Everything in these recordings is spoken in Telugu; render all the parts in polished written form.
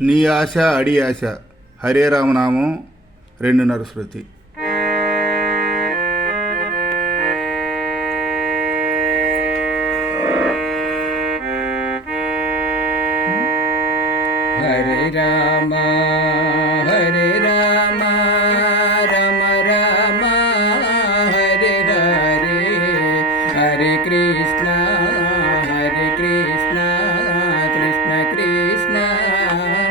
నీ ఆశ అడి ఆశ హరే రామనామం 2:30 శృతి. హరే రామ హరే రామ రామ రామ హరే హరే హరే కృష్ణ కృష్ణ కృష్ణ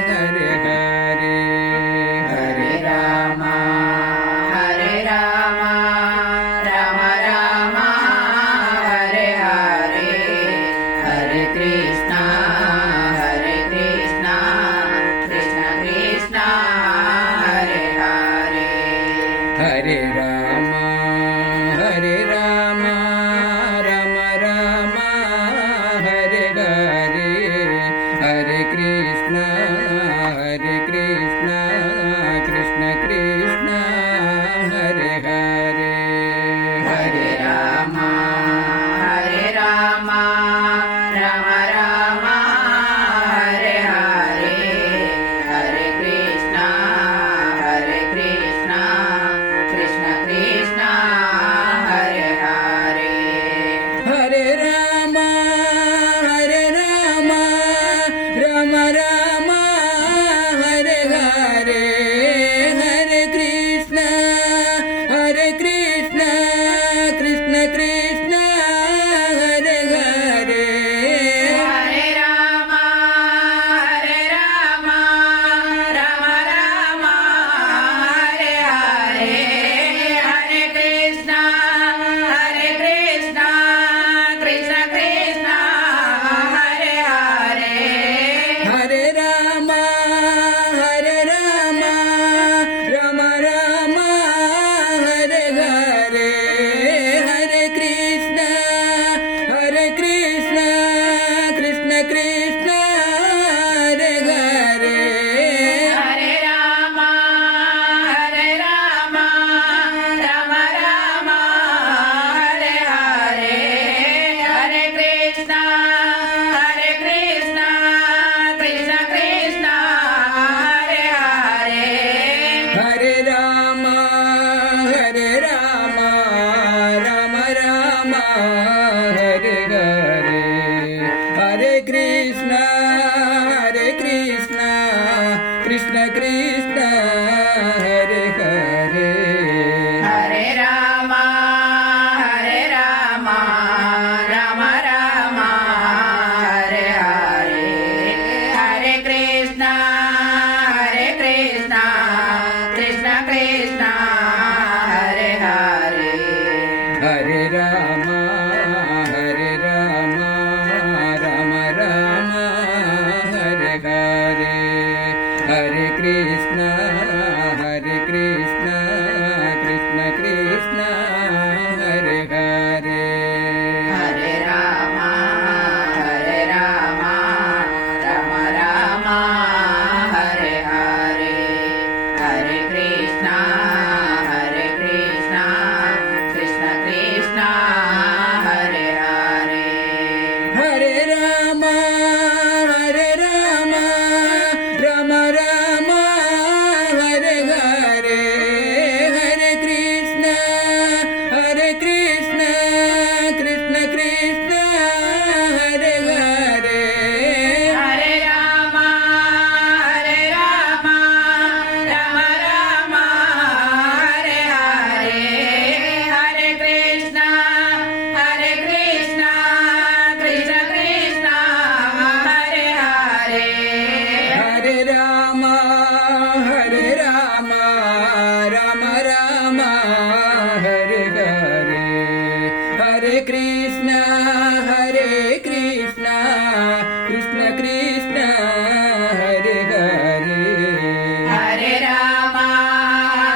హరే హరే హరే రామ హరే రామ రామ రామ హరే హరే హరే కృష్ణ కృష్ణ కృష్ణ హరే హరే హరే రామ హరే రామ రామ రామ హరే హరే హరే కృష్ణ కృష్ణ కృష్ణ హరే హరే హరే రామ హరే రామ రామ రామ హరే హరే హరే కృష్ణ కృష్ణ కృష్ణ హరే హరే హరే రామ హరే రామ రామ రామ హరే హరే హరే కృష్ణ కృష్ణ కృష్ణ హరే హరే హరే రామ హరే రామ రామ రామ హరే హరే హరే కృష్ణ కృష్ణ కృష్ణ హరే హరే హరే రామ హరే రామ రామ రామ హరే హరే హరే కృష్ణ కృష్ణ కృష్ణ హరే హరే హరే రామ హరే రామ రామ రామ హరే హరే హరే కృష్ణ కృష్ణ హరే హరే హరే రామ హరే రామ రామ రామ హరే హరే హరే కృష్ణ కృష్ణ హరే హరే హరే రామ హరే రామ రామ రామ హరే హరే హరే కృష్ణ కృష్ణ హరే హరే హరే రామ హరే రామ రామ రామ హరే హరే హరే కృష్ణ కృష్ణ హరే హరే హరే రామ హరే రామ రామ రామ హరే హరే హరే కృష్ణ కృష్ణ హరే హరే హరే రామ హరే రామ రామ రామ హరే హరే హరే కృష్ణ కృష్ణ హరే హరే హరే రామ హరే రామ రామ రామ హరే హరే హరే కృష్ణ కృష్ణ హరే హరే హరే రామ హరే రామ రామ రామ హరే హరే హరే కృష్ణ కృష్ణ హరే హరే హరే రామ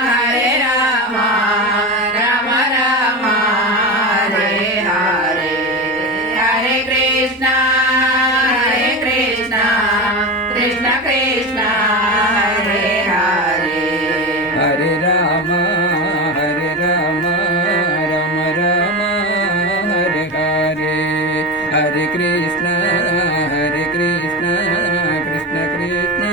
హరే రామ రామ రామ హరే హరే హరే కృష్ణ కృష్ణ హరే హరే హరే రామ హరే రామ రామ రామ హరే హరే హరే కృష్ణ కృష్ణ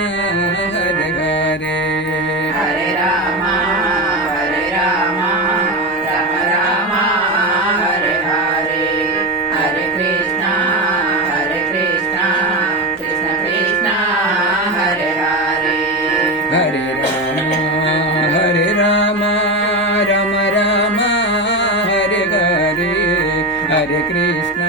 హరే కృష్ణ